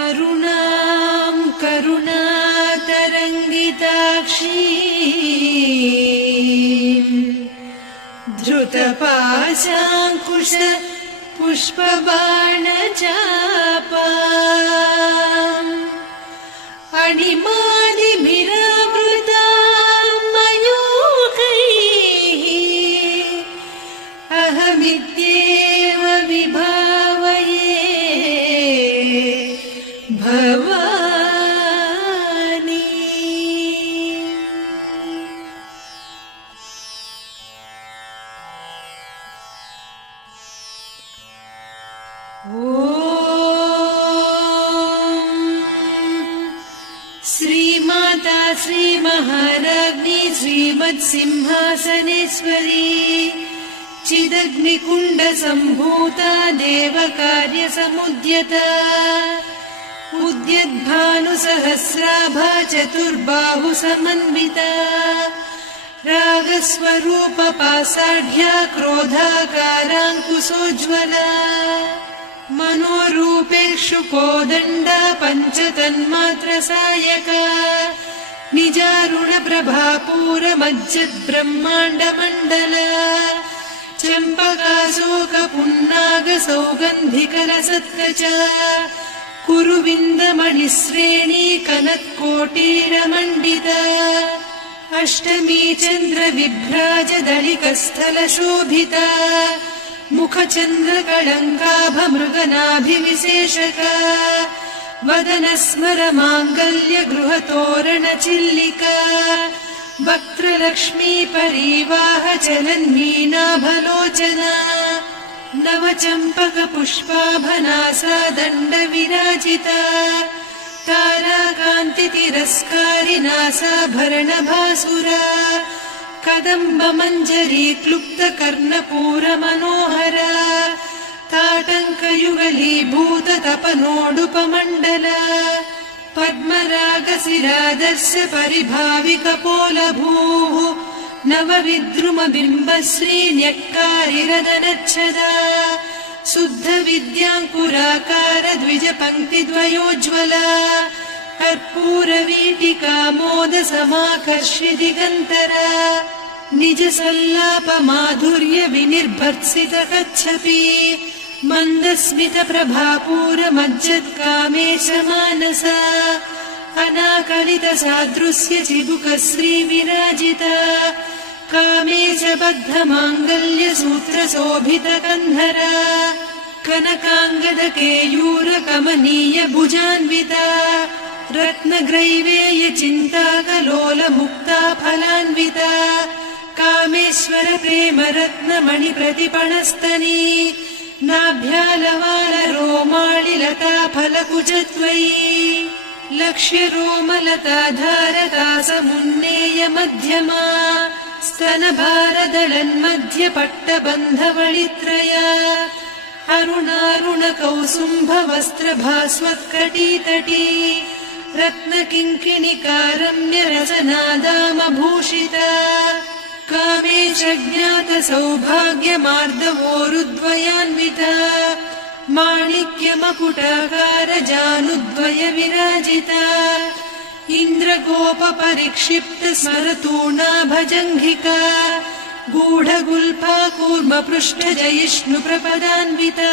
अरुणां करुणातरङ्गिताक्षीं धृतपाशाङ्कुश पुष्पबाणचापाम् अणिमादिभिरावृतां मयूखैः अहमित्येव विभावये भवानी। श्रीमाता श्रीमहाराज्ञी श्रीमत्सिंहासनेश्वरी चिदग्निकुण्डसम्भूता देवकार्यसमुद्यता उद्यद्भानुसहस्राभा चतुर्बाहुसमन्विता रागस्वरूपपासाढ्या क्रोधाकाराङ्कुशोज्ज्वला मनोरूपेषु कोदण्डा पञ्चतन्मात्रसायका निजारुणप्रभापूरमज्जद्ब्रह्माण्डमण्डला चम्पकाशोकपुन्नागसौगन्धिकरसत्कचा कुरुविन्दमणिश्रेणी कनत्कोटीरमण्डिता अष्टमी चन्द्रविभ्राजदलिकस्थलशोभिता मुखचन्द्रकळङ्काभमृगनाभिविशेषका वदनस्मरमाङ्गल्यगृहतोरणचिल्लिका वक्त्रलक्ष्मी परीवाहचलन्मीनाभलोचना नवचम्पकपुष्पाभनासा दण्डविराजिता ताराकान्तितिरस्कारिनासाभरणभासुरा कदम्बमञ्जरी क्लुप्तकर्णपूरमनोहरा ताटङ्कयुगलीभूततपनोडुपमण्डला पद्मरागशिरादस्य परिभाविकपोलभूः नवविद्रुमबिम्बश्रीन्यक्कारिरदनच्छदा शुद्धविद्याङ्कुराकार द्विजपङ्क्तिद्वयोज्ज्वला कर्पूरवीटिकामोदसमाकर्षि दिगन्तरा निजसल्लापमाधुर्यविनिर्भर्त्सितकच्छपि मन्दस्मितप्रभापूरमज्जत्कामेशमानसा अनाकलितसादृश्य चिबुकश्रीविराजिता कामेशबद्धमाङ्गल्यसूत्रशोभितकन्धरा कनकाङ्गदकेयूरकमनीयभुजान्विता रत्नग्रैवेयचिन्ताकलोलमुक्ता फलान्विता कामेश्वरप्रेमरत्नमणिप्रतिपणस्तनी नाभ्यालवालरोमाळिलता फलकुचत्वयी लक्ष्यरोमलताधारकासमुन्नेयमध्यमा स्तनभारदलन्मध्यपट्टबन्धवळित्रया अरुणारुणकौसुम्भवस्त्रभास्वत्कटीतटी रत्नकिङ्किणिकारम्यरसनादामभूषिता कामेशज्ञातसौभाग्यमार्दवोरुद्वयान्विता माणिक्यमकुटाकारजानुद्वय विराजिता इन्द्रगोपपरिक्षिप्तस्मरतूणाभजङ्घिका गूढगुल्फा कूर्मपृष्ठजयिष्णुप्रपदान्विता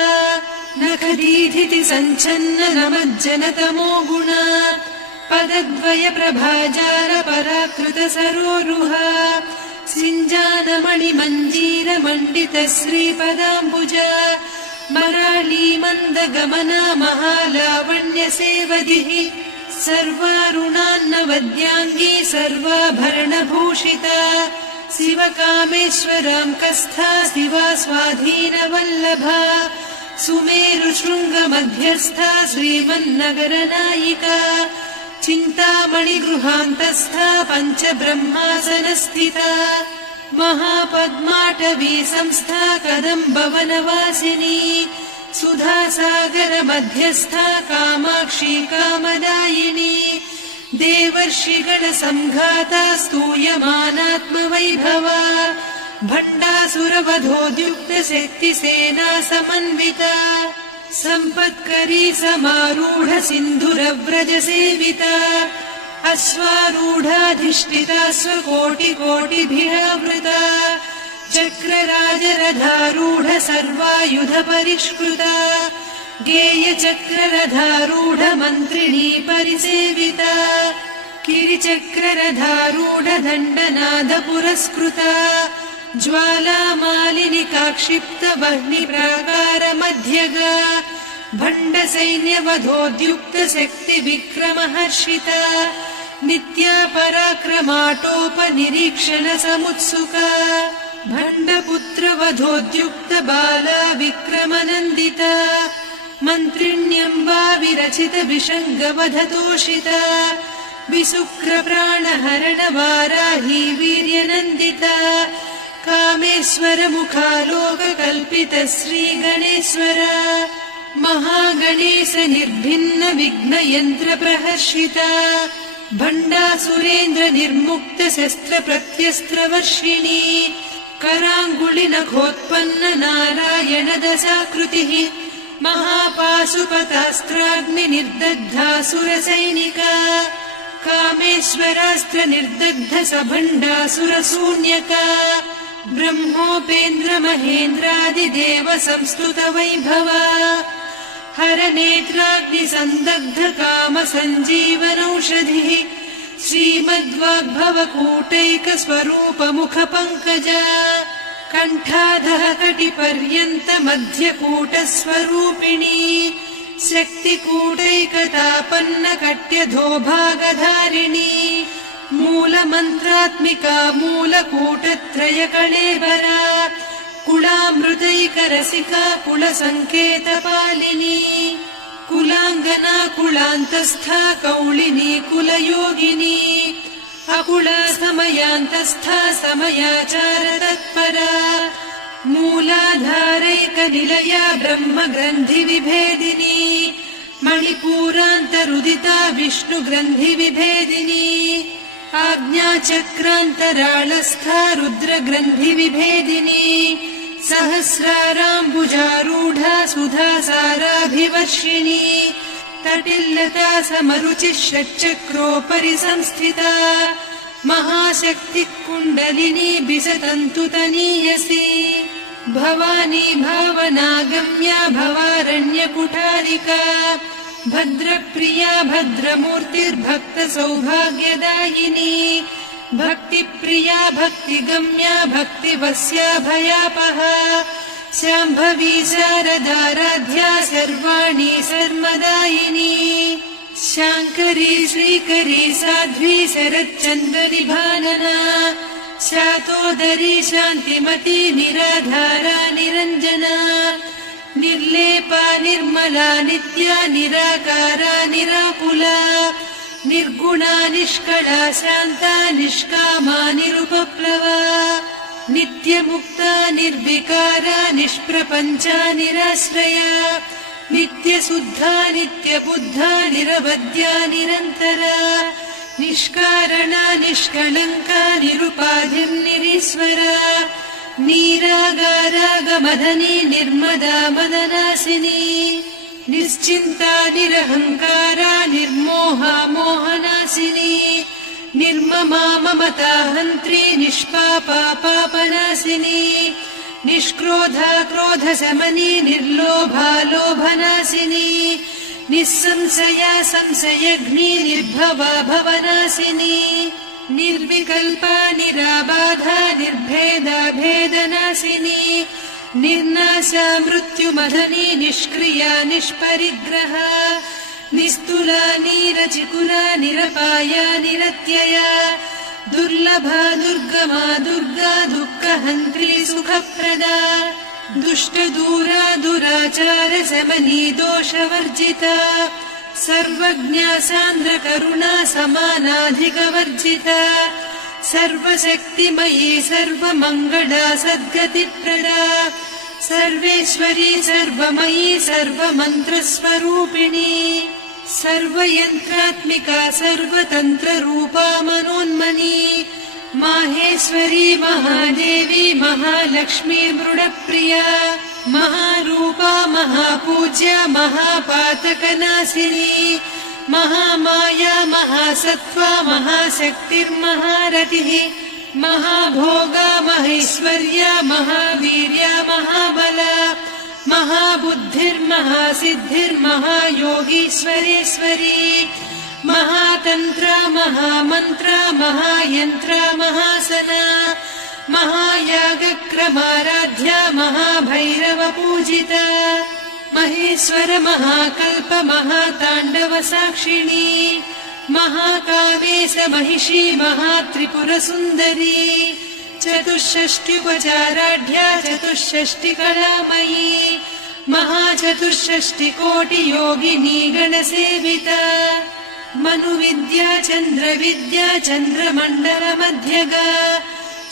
नखदीधिति सञ्छन्न नमज्जनतमो गुणा पदद्वयप्रभाजाल पराकृतसरोरुहा सिञ्जानमणिमञ्जीरमण्डितश्रीपदाम्बुजा मराळीमन्दगमना महालावण्यसेवधिः सर्वारुणान्नवद्याङ्गी सर्वाभरणभूषिता शिवकामेश्वराङ्कस्था शिवा स्वाधीनवल्लभा सुमेरुशृङ्गमध्यस्था श्रीमन्नगरनायिका चिन्तामणिगृहान्तस्था पञ्चब्रह्मासनस्थिता महापद्माटवी संस्था कदम्बवनवासिनी सुधासागरमध्यस्था कामाक्षी कामदायिनी देवर्षिगणसङ्घाता स्तूयमानात्मवैभवा भण्डासुरवधोद्युक्तशक्तिसेना समन्विता सम्पत्करी समारूढ सिन्धुरव्रजसेविता अश्वारूढाधिष्ठिता स्वकोटिकोटिभिरावृता चक्रराजरथारूढ सर्वायुध परिष्कृता गेयचक्ररथारूढ मन्त्रिणी परिसेविता किरिचक्ररथारूढ दण्डनाद पुरस्कृता ज्वालामालिनिका क्षिप्त वह्निप्राकार मध्यगा भण्डसैन्यवधोद्युक्त शक्ति विक्रमहर्षिता नित्या पराक्रमाटोपनिरीक्षण समुत्सुका भण्डपुत्रवधोद्युक्त बाला विक्रमनन्दिता मन्त्रिण्यम्बा विरचित विषङ्गवधतोषिता विशुक्रप्राणहरण वाराही वीर्यनन्दिता कामेश्वर मुखालोककल्पित श्रीगणेश्वर महागणेश निर्भिन्न विघ्नयन्त्र प्रहर्षिता भण्डासुरेन्द्र निर्मुक्त शस्त्र प्रत्यस्त्रवर्षिणी कराङ्गुलिनखोत्पन्न नारायण दशाकृतिः महापाशुपतास्त्राग्नि निर्दग्धासुरसैनिका कामेश्वरास्त्र निर्दग्ध सभण्डासुरशून्यका ब्रह्मोपेन्द्र महेन्द्रादिदेव संस्तुत वैभवा हरनेत्राग्नि सन्दग्ध काम सञ्जीवनौषधिः श्रीमद्वाग्भव कूटैक स्वरूप मुख पंकजा कण्ठाधः कटिपर्यन्त मध्यकूट स्वरूपिणी शक्तिकूटैकतापन्न कट्यधोभागधारिणी मूलमन्त्रात्मिका मूलकूटत्रय कळेबरा कुलामृतैकरसिका कुलसङ्केतपालिनी कुलाङ्गना कुलान्तस्था कौलिनी कुलयोगिनी अकुला समयान्तस्था समयाचार तत्परा मूलाधारैकनिलया ब्रह्मग्रन्थि विभेदिनी मणिपूरान्तरुदिता विष्णुग्रन्थि विभेदिनी आज्ञाचक्रान्तराळस्था रुद्रग्रन्थि विभेदिनी सहस्राराम्बुजारूढा सुधासाराभिवर्षिणी तटिल्लता समरुचिः षट्चक्रोपरि संस्थिता महाशक्तिः कुण्डलिनी बिसतन्तुतनीयसी भवानी भावनागम्या भवारण्यकुठारिका भद्रप्रिया भद्रमूर्तिर्भक्तसौभाग्यदायिनी भक्तिप्रिया भक्तिगम्या भक्तिवस्या भयापहा शाम्भवी शारदाराध्या सर्वाणि सर्वदायिनी शाङ्करी श्रीकरी साध्वी शरच्चन्द्रनिभानना शातोदरी शान्तिमती निराधारा निरञ्जना निर्लेपा निर्मला नित्या निराकारा निराकुला निर्गुणा निष्कला शान्ता निष्कामा निरुपप्लवा नित्यमुक्ता निर्विकारा निष्प्रपञ्चा निराश्रया नित्यशुद्धा नित्यबुद्धा निरवद्या निरन्तरा निष्कारणा निष्कलङ्का निरुपाधिर्निरीश्वरा नीरागारागमदनी निर्मदा मदनासिनी निश्चिन्ता निरहङ्कारा निर्मोहा मोहनासिनी निर्ममा ममता हन्त्री निष्पापा पापनासिनी निष्क्रोधा क्रोधशमनी निर्लोभा लोभनासिनी निस्संशया संशयघ्नी निर्भवा भवनासिनी निर्विकल्पा निराबाधा निर्भेदा भेदनासिनी निर्नाशा मृत्युमदनी निष्क्रिया निष्परिग्रहा निस्तुला नीरचिकुला निरपाया निरत्यया दुर्लभा दुर्गमा दुर्गा दुःखहन्त्री सुखप्रदा दुष्टदूरा दुराचार शमनी दोषवर्जिता सर्वज्ञा सान्द्रकरुणा समानाधिकवर्जिता सर्वशक्तिमयी सर्वमङ्गला सद्गतिप्रदा सर्वेश्वरी सर्वमयी सर्वमन्त्रस्वरूपिणी सर्वयन्त्रात्मिका सर्वतन्त्ररूपा मनोन्मनी माहेश्वरी महादेवी महालक्ष्मी मृडप्रिया महारूपा महापूज्या महापातकनाशिनी महामाया महासत्त्वा महाशक्तिर्महारतिः महाभोगा महेश्वर्या महावीर्या महाबला महाबुद्धिर्महासिद्धिर्महायोगीश्वरेश्वरी महातन्त्र महामन्त्र महायन्त्र महासना महायागक्रमाराध्या महाभैरवपूजिता महेश्वर महाकल्प महाताण्डव साक्षिणी महाकामेश महिषी महात्रिपुरसुन्दरी चतुष्षष्ट्युपचाराढ्या चतुष्षष्टिकलामयी महाचतुष्षष्टिकोटियोगिनी गणसेविता मनुविद्या चन्द्रविद्या चन्द्रमण्डलमध्यगा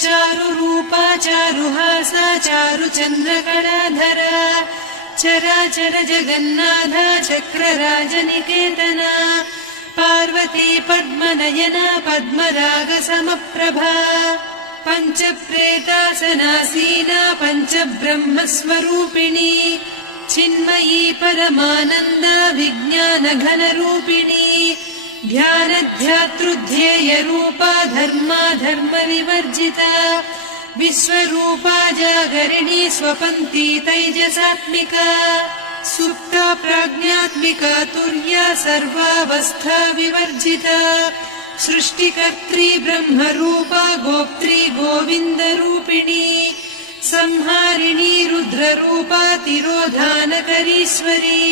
चारुरूपा चारुहासा चारुचन्द्रकलाधरा चराचर जगन्नाथा चक्रराजनिकेतना पार्वती पद्मनयना पद्मरागसमप्रभा पञ्चप्रेतासनासीना पञ्चब्रह्मस्वरूपिणी चिन्मयी परमानन्दा विज्ञानघनरूपिणी ध्यानध्यातृध्येयरूपा धर्माधर्मविवर्जिता विश्वरूपा जागरिणी स्वपन्ती तैजसात्मिका सुप्ता प्राज्ञात्मिका तुर्या सर्वावस्था विवर्जिता सृष्टिकर्त्री ब्रह्मरूपा गोप्त्री गोविन्दरूपिणी संहारिणी रुद्ररूपा तिरोधानकरीश्वरी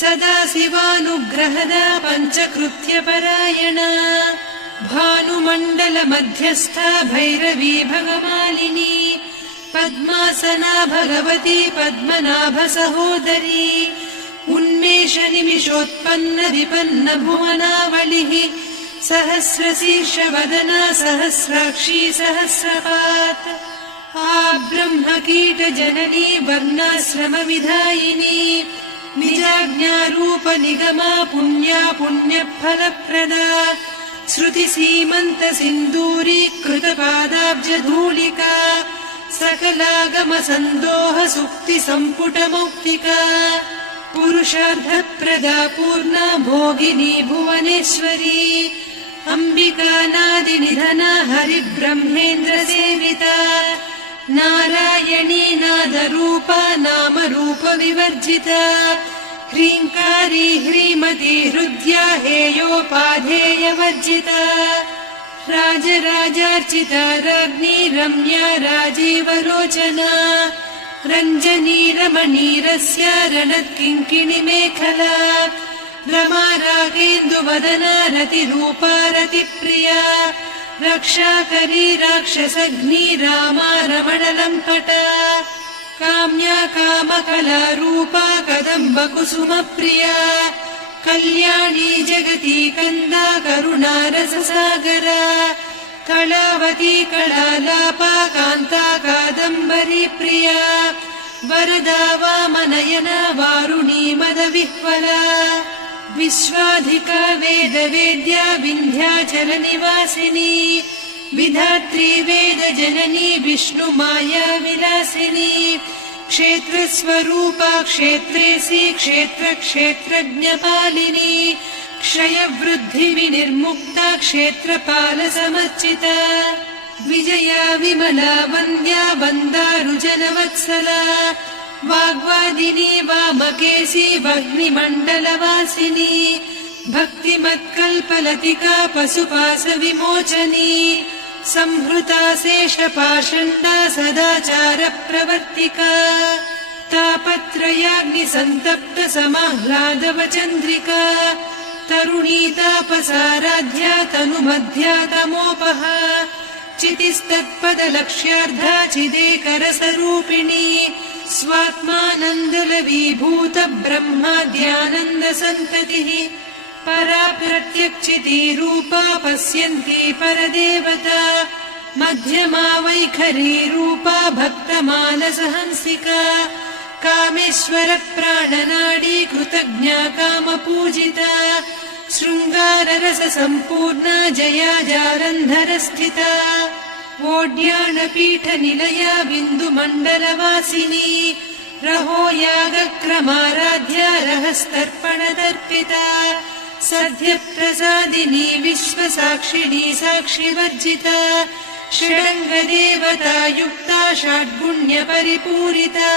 सदा शिवानुग्रहदा पञ्चकृत्यपरायणा भानुमण्डलमध्यस्था भैरवी भगमालिनी पद्मासना भगवती पद्मनाभसहोदरी उन्मेषनिमिषोत्पन्न विपन्न भुवनावलिः सहस्रशीर्षवदना सहस्राक्षी सहस्रपात् ब्रह्मकीटजननी वर्णाश्रमविधायिनी निजाज्ञारूपनिगमा पुण्या पुण्यफलप्रदा श्रुतिसीमन्तसिन्दूरीकृतपादाब्जधूलिका सकलागमसन्दोह सुक्तिसम्पुटमौक्तिका पुरुषार्थप्रदा पूर्णा भोगिनी भुवनेश्वरी अम्बिकानादिनिधना हरिब्रह्मेन्द्रसेविता नारायणी नादरूपा नामरूपविवर्जिता ह्रीङ्कारी ह्रीमती हृद्या हेयोपाधेयवर्जिता राजराजार्चिता राज्ञी रम्या राजीवलोचना रञ्जनी रमणीरस्या रणत्किङ्किणिमेखला रमा रागेन्दुवदना रतिरूपा रतिप्रिया रक्षाकरी राक्षसघ्नी रामा रमणलङ्कटा काम्या कामकलारूपा कदम्बकुसुमप्रिया कल्याणी जगती कन्दा करुणारससागरा कलावती कलालापा कान्ता कादम्बरी प्रिया वरदा वामनयना वारुणी मदविह्वला विश्वाधिका वेदवेद्या विन्ध्याचलनिवासिनी विधात्री वेदजननी विष्णुमाया विलासिनी क्षेत्रस्वरूपा क्षेत्रेसी क्षेत्रक्षेत्रज्ञपालिनी क्षयवृद्धिविनिर्मुक्ता क्षेत्रपालसमर्चिता विजया विमला वन्द्या वन्दारुजनवत्सला वाग्वादिनी वामकेशी वह्निमण्डलवासिनी भक्तिमत्कल्पलतिका पशुपाशविमोचनी संहृता शेषपाषण्डा सदाचारप्रवर्तिका तापत्रयाग्निसन्तप्त समाह्लादवचन्द्रिका तरुणी तापसाराध्या तनुमध्या तमोपहा चितिस्तत्पदलक्ष्यार्धा चिदेकरसरूपिणी स्वात्मानन्दलवीभूत ब्रह्माद्यानन्दसन्ततिः परा प्रत्यक्षितीरूपा पश्यन्ती परदेवता मध्यमा वैखरी रूपा भक्तमानसहंसिका कामेश्वर प्राणनाडी कृतज्ञा कामपूजिता शृङ्गाररस सम्पूर्णा जया जालन्धरस्थिता ओड्याणपीठनिलया बिन्दुमण्डलवासिनी रहो यागक्रमाराध्या रहस्तर्पणदर्पिता सद्यप्रसादिनी विश्वसाक्षिणी साक्षिवर्जिता षडङ्गदेवता युक्ता षड्गुण्यपरिपूरिता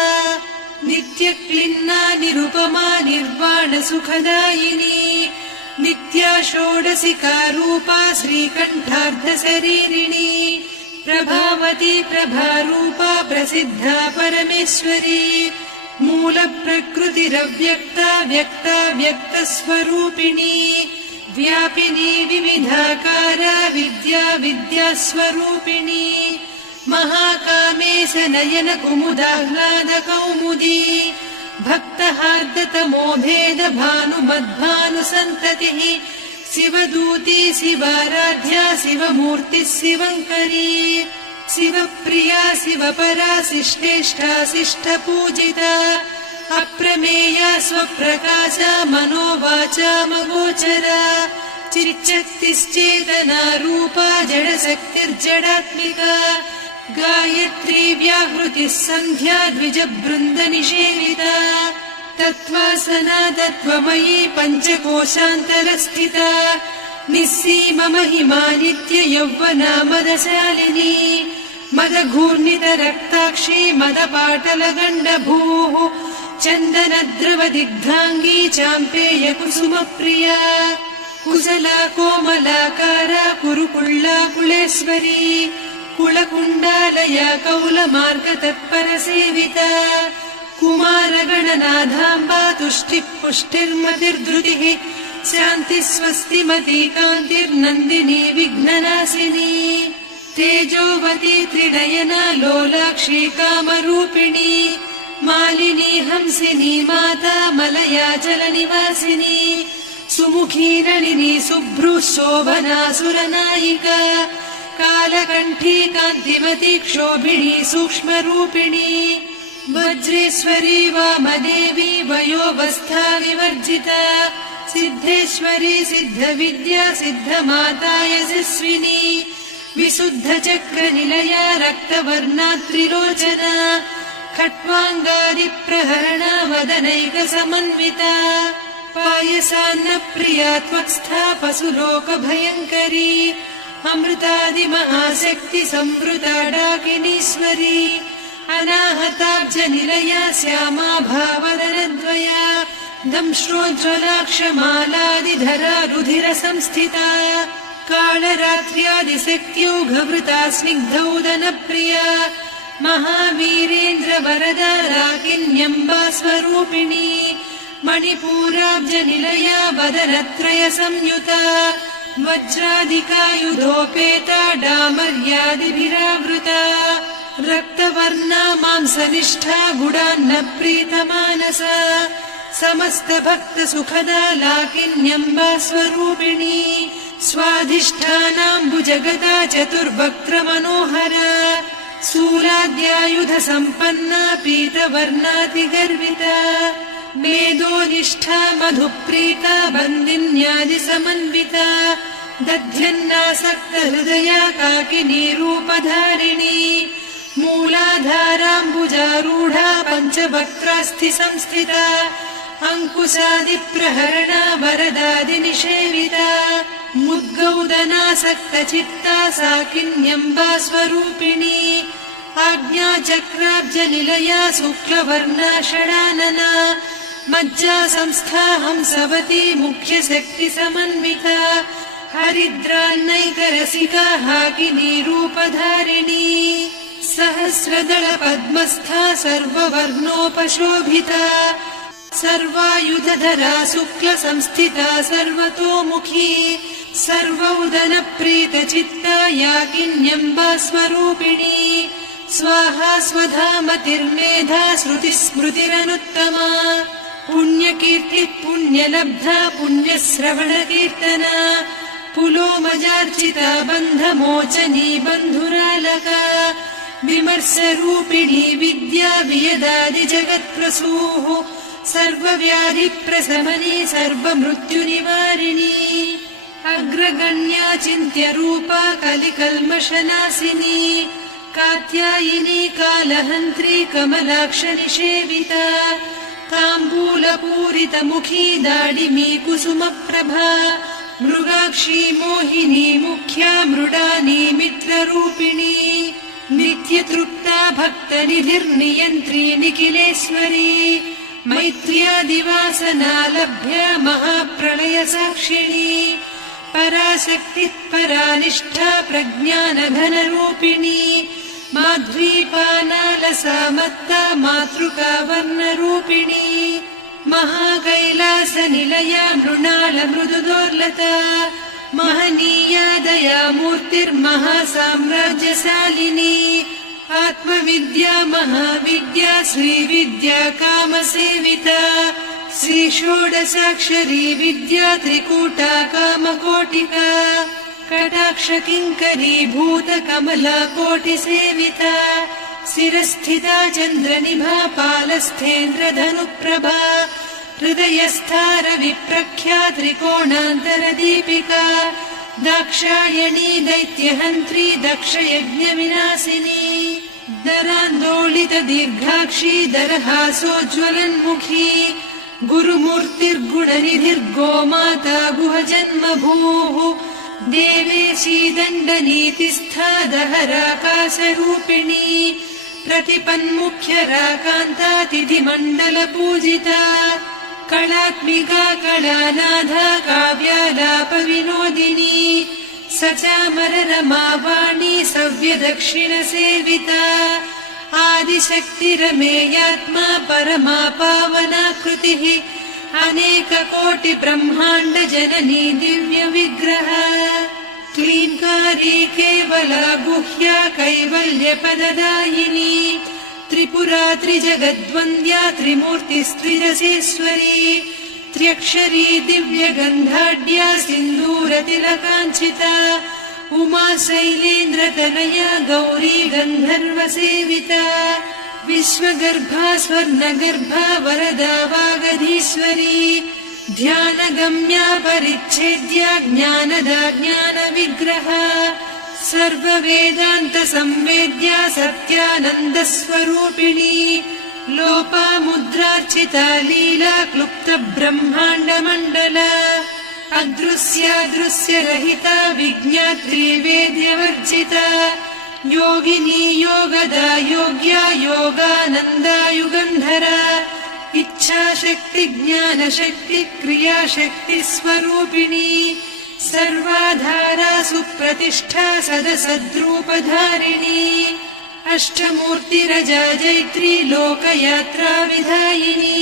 नित्यक्लिन्ना निरुपमा निर्वाणसुखदायिनी नित्या षोडशिका रूपा श्रीकण्ठार्धशरीरिणी प्रभावती प्रभारूपा प्रसिद्धा परमेश्वरी मूलप्रकृतिरव्यक्ता व्यक्ता व्यक्तस्वरूपिणी व्यापिनी विविधाकारा विद्या विद्यास्वरूपिणी महाकामेश नयन कुमुदाह्लाद कौमुदी भक्तहार्दतमो भेद भानुमद्भानुसन्ततिः शिवदूती शिवाराध्या शिवमूर्तिः शिवङ्करी शिवप्रिया शिवपरा शिष्टेष्टा शिष्टपूजिता अप्रमेया स्वप्रकाशा मनोवाचामगोचरा चिच्चक्तिश्चेतना रूपा जडशक्तिर्जडात्मिका गायत्री व्याहृतिः सन्ध्या द्विजबृन्दनिषेविता तत्त्वासना तत्त्वमयी पञ्चकोशान्तरस्थिता निस्सीममहिमा नित्ययौवना मदशालिनी मदघूर्णितरक्ताक्षी मदपाटलगण्डभूः चन्दनद्रवदिग्धाङ्गी चाम्पेयकुसुमप्रिया कुशला कोमलाकारा कुरुकुळ्ळा कुलेश्वरी कुलकुण्डालया कौलमार्गतत्परसेविता कुमारगणनाथाम्बा तुष्टिः पुष्टिर्मतिर्धृतिः शान्तिस्वस्तिमती कान्तिर्नन्दिनी विघ्ननाशिनी तेजोवती त्रिनयना लोलाक्षी कामरूपिणी मालिनी हंसिनी माता मलयाचलनिवासिनी सुमुखी नलिनी शुभ्रुः शोभना सुरनायिका कालकण्ठी कान्तिमती क्षोभिणी सूक्ष्मरूपिणी वज्रेश्वरी वामदेवी वयोवस्था विवर्जिता सिद्धेश्वरी सिद्धविद्या सिद्धमाता यशस्विनी विशुद्धचक्रनिलया रक्तवर्णा त्रिलोचना खट्वाङ्गादिप्रहरणा वदनैकसमन्विता पायसान्नप्रिया त्वक्स्था पशुलोकभयङ्करी अमृतादिमहाशक्ति संवृता डाकिनीश्वरी अनाहताब्जनिलया श्यामा भावदनद्वया दंश्रोज्ज्वलाक्षमालादिधरा रुधिरसंस्थिता कालरात्र्यादिशक्त्योघवृता स्निग्धौदनप्रिया महावीरेन्द्रवरदा राकिन्यम्बा स्वरूपिणी मणिपूराब्जनिलया वदनत्रयसंयुता वज्रादिकायुधोपेता डामर्यादिभिरावृता रक्तवर्णा मांसनिष्ठा गुडान्नप्रीतमानसा समस्तभक्तसुखदा लाकिन्यम्बा स्वरूपिणी स्वाधिष्ठानाम्बुजगदा चतुर्वक्त्रमनोहरा शूलाद्यायुधसम्पन्ना पीतवर्णातिगर्विता मेदोनिष्ठा मधुप्रीता बन्दिन्यादिसमन्विता दध्यन्नासक्तहृदया काकिनी रूपधारिणी मूलाधाराम्बुजारूढा पञ्चवक्त्रास्थिसंस्थिता अङ्कुशादिप्रहरणा वरदादिनिषेविता मुद्गौदनासक्तचित्ता साकिन्यम्बा स्वरूपिणी आज्ञाचक्राब्जनिलया शुक्लवर्णा षडानना मज्जा संस्था हंसवती मुख्यशक्तिसमन्विता हरिद्रान्नैकरसिका हाकिनी रूपधारिणी सहस्रदल पद्मस्था सर्ववर्णोपशोभिता सर्वायुधधरा शुक्लसंस्थिता सर्वतोमुखी सर्वौदनप्रीतचित्ता याकिन्यम्बा स्वरूपिणी स्वाहा स्वधामतिर्मेधा श्रुतिस्मृतिरनुत्तमा पुण्यकीर्तिः पुण्यलब्धा पुण्यश्रवणकीर्तना पुलोमजार्चिता बन्धमोचनी बन्धुरालका विमर्शरूपिणी विद्या वियदादिजगत्प्रसूः सर्वव्याधिप्रशमनी सर्वमृत्युनिवारिणी अग्रगण्या चिन्त्यरूपा कलिकल्मषनाशिनी कात्यायिनी कालहन्त्री कमलाक्षनिषेविता ताम्बूलपूरितमुखी दाडिमी कुसुमप्रभा मृगाक्षी मोहिनी मुख्या मृडानी मित्ररूपिणी नित्यतृप्ता भक्तनिधिर्नियन्त्री निखिलेश्वरी मैत्र्यादिवासना लभ्य महाप्रलयसाक्षिणी पराशक्तिः परानिष्ठा प्रज्ञानघनरूपिणी माध्वीपानालसामत्ता मातृका वर्णरूपिणी महाकैलासनिलया मृणालमृदुदोर्लता महनीया दयामूर्तिर्महासाम्राज्यशालिनी आत्मविद्या महाविद्या श्रीविद्या कामसेविता श्रीषोडशाक्षरी विद्या त्रिकूटा कामकोटिका कटाक्षकिङ्करी भूतकमला कोटिसेविता शिरस्थिता चन्द्रनिभा पालस्थेन्द्रधनुप्रभा हृदयस्थारविप्रख्या त्रिकोणान्तरदीपिका दाक्षायणी दैत्यहन्त्री दक्षयज्ञविनाशिनी दरान्दोलितदीर्घाक्षी दरहासोज्ज्वलन्मुखी गुरुमूर्तिर्गुणनिधिर्गोमाता गुहजन्मभूः देवेशी दण्डनीतिस्था दहराकाशरूपिणी प्रतिपन्मुख्यराकान्ता तिथिमण्डलपूजिता कलात्मिका कलानाधा काव्यालापविनोदिनी सचामररमावाणी सव्यदक्षिणसेविता आदिशक्तिरमेयात्मा परमा पावनाकृतिः अनेककोटिब्रह्माण्डजननी दिव्यविग्रह क्लीङ्कारी केवला गुह्या कैवल्यपददायिनी त्रिपुरा त्रिजगद्वन्द्या त्रिमूर्तिस्त्रिदशेश्वरी त्र्यक्षरी दिव्यगन्धाढ्या सिन्दूरतिलकाञ्चिता उमा शैलेन्द्रतनया गौरी गन्धर्वसेविता विश्वगर्भा स्वर्णगर्भा वरदा वागधीश्वरी ध्यानगम्या परिच्छेद्या ज्ञानदा ज्ञानविग्रहा सर्ववेदान्तसंवेद्या सत्यानन्दस्वरूपिणी लोपामुद्रार्चिता लीला क्लुप्तब्रह्माण्डमण्डला अदृश्यादृश्यरहिता विज्ञात्री वेद्यवर्जिता योगिनी योगदा योग्या योगानन्दा युगन्धरा इच्छाशक्ति ज्ञानशक्ति क्रियाशक्ति स्वरूपिणी सर्वाधारा सुप्रतिष्ठा सदसद्रूपधारिणी अष्टमूर्तिरजा जैत्री लोकयात्रा विधायिनी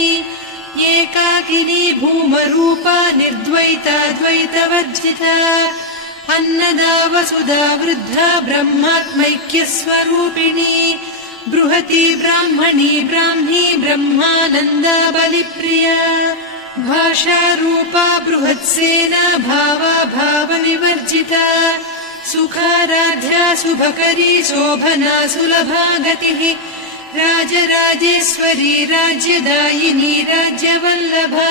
एकाकिनी भूमरूपा निर्द्वैता द्वैतवर्जिता अन्नदा वसुधा वृद्धा ब्रह्मात्मैक्यस्वरूपिणी बृहती ब्राह्मणी ब्राह्मी ब्रह्मानन्दा बलिप्रिया भाषारूपा बृहत्सेना भावा भावविवर्जिता सुखाराध्या शुभकरी शोभना सुलभा गतिः राजराजेश्वरी राज्यदायिनी राज्यवल्लभा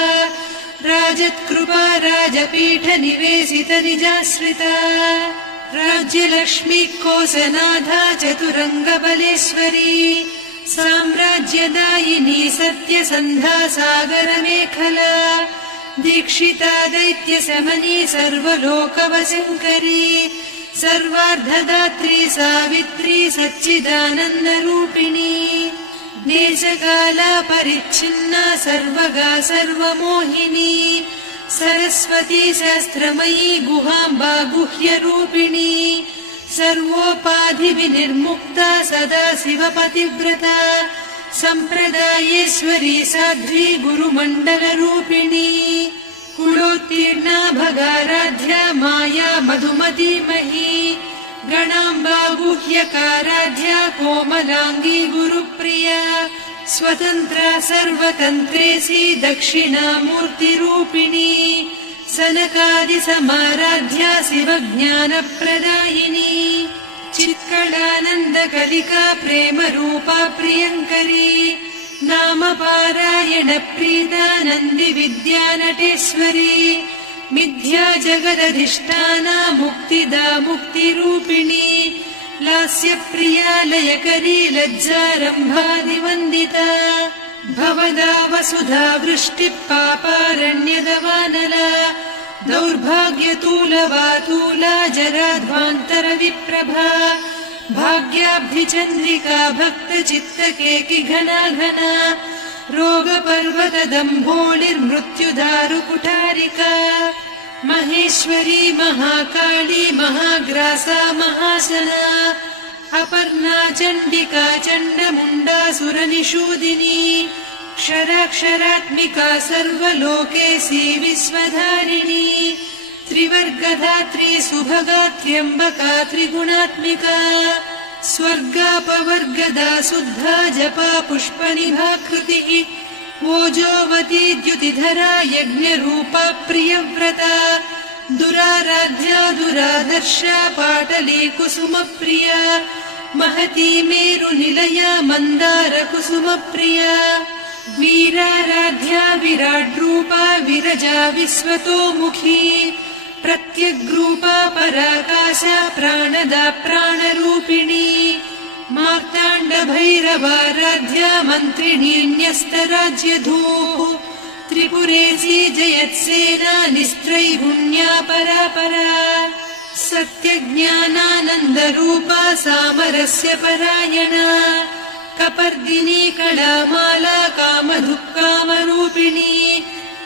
राजत्कृपा राजपीठनिवेशित निजाश्रिता राज्यलक्ष्मी कोसनाधा चतुरङ्गबलेश्वरी साम्राज्यदायिनी सत्यसन्धा सागरमेखला दीक्षिता दैत्यशमनी सर्वलोकवशङ्करी सर्वार्धदात्री सावित्री सच्चिदानन्दरूपिणी देशकाला परिच्छिन्ना सर्वगा सर्वमोहिनी सरस्वती शास्त्रमयी गुहाम्बा गुह्यरूपिणी सर्वोपाधिविनिर्मुक्ता सदा शिवपतिव्रता सम्प्रदायेश्वरी साध्वी गुरुमण्डलरूपिणी कुलोत्तीर्णा भगाराध्या माया मधुमतीमही गणाम्बा गुह्यकाराध्या कोमलाङ्गी गुरुप्रिया स्वतन्त्रा सर्वतन्त्रेशी दक्षिणामूर्तिरूपिणी सनकादिसमाराध्या शिवज्ञानप्रदायिनी चित्कलानन्दकलिका प्रेमरूपा प्रियङ्करी नामपारायण प्रीता नन्दि विद्यानटेश्वरी मिथ्या जगदधिष्ठाना मुक्तिदा मुक्तिरूपिणी लास्यप्रिया लयकरी लज्जारम्भादिवन्दिता भवदा वसुधा वृष्टिः पापारण्यदवानला दौर्भाग्यतूलवातूला जराध्वान्तरविप्रभा भाग्याब्धिचन्द्रिका भक्तचित्तकेकिघना घना रोगपर्वतदम्भोलिर्मृत्युदारुकुठारिका महेश्वरी महाकाली महाग्रासा महासना अपर्णा चण्डिका चण्डमुण्डासुरनिषूदिनी क्षराक्षरात्मिका सर्वलोकेशी विश्वधारिणी त्रिवर्गधात्री सुभगा त्र्यम्बका त्रिगुणात्मिका स्वर्गापवर्गदा शुद्धा जपा पुष्पनिभाकृतिः ओजोवती द्युतिधरा यज्ञरूपा प्रियव्रता दुराराध्या दुरादर्शा पाटली कुसुमप्रिया महती मेरुनिलया मन्दारकुसुमप्रिया वीराराध्या विराड्रूपा विरजा विश्वतोमुखी प्रत्यग्रूपा पराकाशा प्राणदा प्राणरूपिणी मार्ताण्डभैरवाराध्या मन्त्रिणीन्यस्तराज्यधूः त्रिपुरेशी जयत्सेना निस्त्रैगुण्या परापरा सत्यज्ञानानन्दरूपा सामरस्य परायणा कपर्दिनी कलामाला कामधुक्कामरूपिणी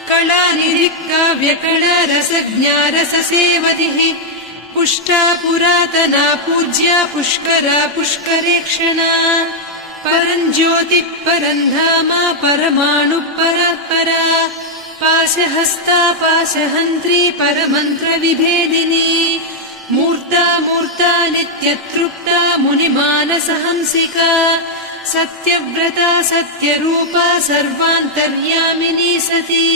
कलानिधिकाव्यकला रसज्ञा रससेवतिः पुष्टा पुरातना पूज्या पुष्करा पुष्करेक्षणा परञ्ज्योतिः परन्धामा परमाणुः परात्परा पाशहस्ता पाशहन्त्री परमन्त्रविभेदिनी मूर्ता मूर्ता नित्यतृप्ता मुनिमानसहंसिका सत्यव्रता सत्यरूपा सर्वान्तर्यामिनी सती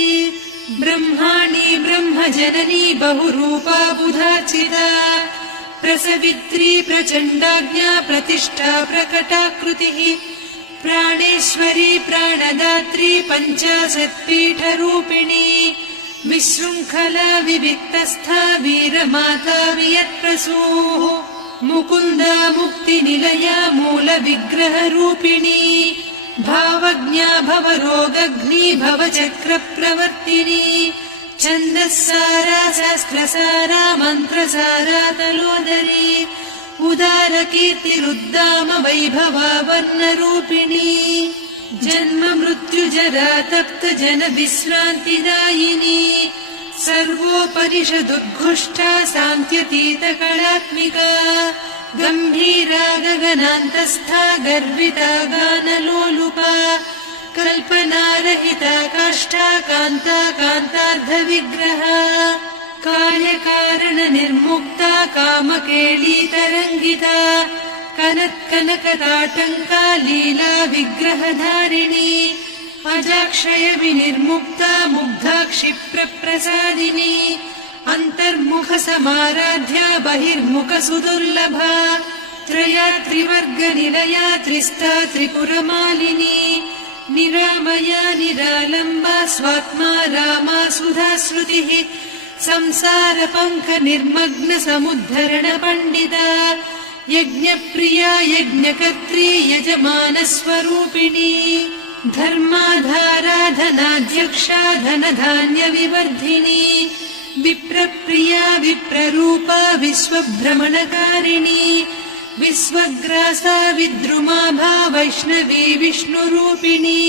ब्रह्माणी ब्रह्मजननी बहुरूपा बुधार्चिता प्रसवित्री प्रचण्डाज्ञा प्रतिष्ठा प्रकटाकृतिः प्राणेश्वरी प्राणदात्री पञ्चाशत्पीठरूपिणी विशृङ्खला विविक्तस्था वीरमाता वियत्प्रसूः मुकुन्दा मुक्तिनिलया मूलविग्रहरूपिणी भावज्ञा भवरोगग्नी भवचक्रप्रवर्तिनी छन्दस्सारा शास्त्रसारा मन्त्रसारा तलोदरी उदारकीर्तिरुद्दाम वैभवा वर्णरूपिणी जन्म मृत्युजरा तप्त जन विश्रान्तिदायिनी सर्वोपनिषदुद्घुष्टा शान्त्यतीतकलात्मिका गम्भीरा गगनान्तस्था गर्विता गानलोलुपा कल्पनारहिता काष्ठा कान्ता कान्तार्धविग्रहा कार्यकारणनिर्मुक्ता कामकेळीतरङ्गिता कनत्कनकताटङ्का लीला विग्रहधारिणी अजाक्षय विनिर्मुक्ता मुग्धा क्षिप्रप्रसादिनी अन्तर्मुखसमाराध्या बहिर्मुखसुदुर्लभा त्रया त्रिवर्गनिलया त्रिस्ता त्रिपुरमालिनी निरामया निरालम्बा स्वात्मा रामा सुधाश्रुतिः संसारपङ्कनिर्मग्न समुद्धरण पण्डिता यज्ञप्रिया यज्ञकर्त्री यजमानस्वरूपिणी धर्माधारा धनाध्यक्षा धनधान्यविवर्धिनी विप्रप्रिया विप्ररूपा विश्वभ्रमणकारिणी विश्वग्रासा विद्रुमाभा वैष्णवी विष्णुरूपिणी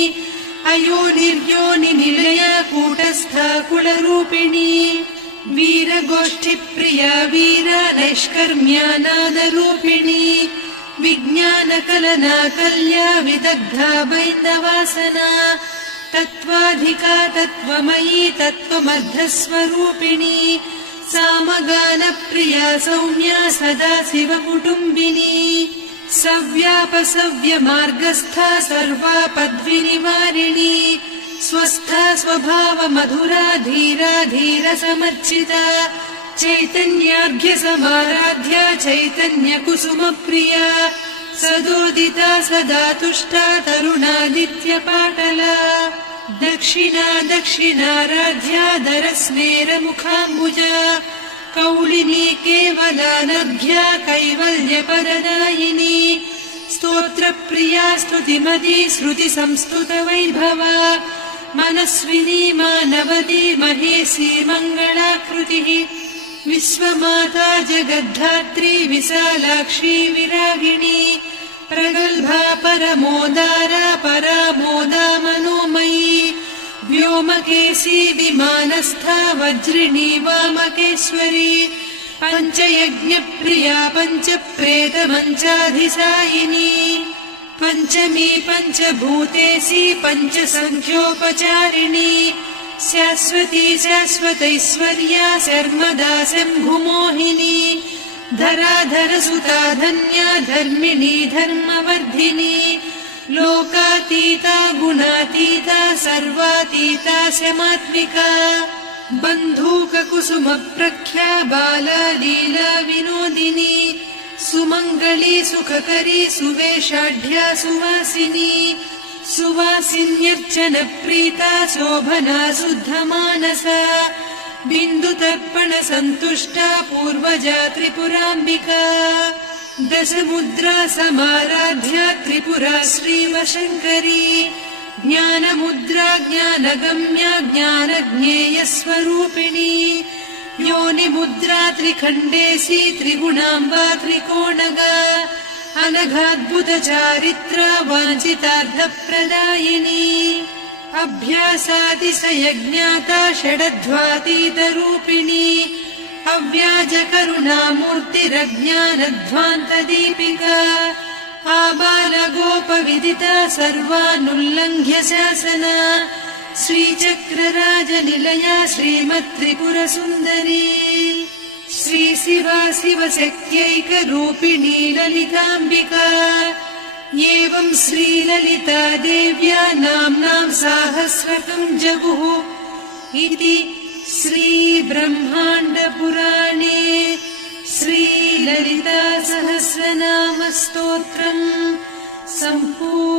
अयोनिर्योनिनिलया कूटस्था कुलरूपिणी वीरगोष्ठिप्रिया वीरा नैष्कर्म्यानादरूपिणी विज्ञानकलना कल्या विदग्धा वैन्दवासना तत्त्वाधिका तत्त्वमयी तत्त्वमर्धस्वरूपिणी सामगानप्रिया सौम्या सदा शिवकुटुम्बिनी सव्यापसव्यमार्गस्था सर्वापद्विनिवारिणी स्वस्था स्वभावमधुरा धीरा धीरसमर्चिता चैतन्यार्घ्यसमाराध्या चैतन्यकुसुमप्रिया सदोदिता सदा तुष्टा तरुणादित्यपाटला दक्षिणा दक्षिणाराध्या दरस्मेरमुखाम्बुजा कौलिनी केवलानभ्या कैवल्यपरदायिनी स्तोत्रप्रिया स्तुतिमती श्रुतिसंस्तुतवैभवा मनस्विनी मानवदी महेशी मङ्गलाकृतिः विश्वमाता जगद्धात्री विशालाक्षी विरागिणी प्रगल्भा परमोदारा परामोदा मनोमयी व्योमकेशी विमानस्था वज्रिणी वामकेश्वरी पञ्चयज्ञप्रिया पञ्चप्रेतमञ्चाधिसायिनी पञ्चमी पञ्चभूतेशी पञ्चसङ्ख्योपचारिणी शाश्वती शाश्वतैश्वर्या शर्मदा शम्भुमोहिनी धराधरसुता धन्या धर्मिणी धर्मवर्धिनी लोकातीता गुणातीता सर्वातीता शमात्मिका बन्धूककुसुमप्रख्या बाला लीला विनोदिनी सुमङ्गली सुखकरी सुवेशाढ्या सुवासिनी सुवासिन्यर्चनप्रीता शोभना शुद्धमानसा बिन्दुतर्पणसन्तुष्टा पूर्वजा त्रिपुराम्बिका दशमुद्रा समाराध्या त्रिपुरा श्रीवशङ्करी ज्ञानमुद्रा ज्ञानगम्या ज्ञानज्ञेयस्वरूपिणी योनिमुद्रा त्रिखण्डेशी त्रिगुणाम्बा त्रिकोणगा अनघाद्भुतचारित्रा वाञ्छितार्थप्रदायिनी अभ्यासातिशयज्ञाता षडध्वातीतरूपिणी अव्याजकरुणामूर्तिरज्ञानध्वान्तदीपिका आबालगोपविदिता सर्वानुल्लङ्घ्य शासना श्रीचक्रराजनिलया श्रीमत्त्रिपुरसुन्दरी श्रीशिवा शिवशक्त्यैकरूपिणी ललिताम्बिका एवं श्रीललिता देव्या नाम्नां साहस्रकं जगुः इति श्रीब्रह्माण्डपुराणे श्रीललितासहस्रनामस्तोत्रम् सम्पूर्णम्।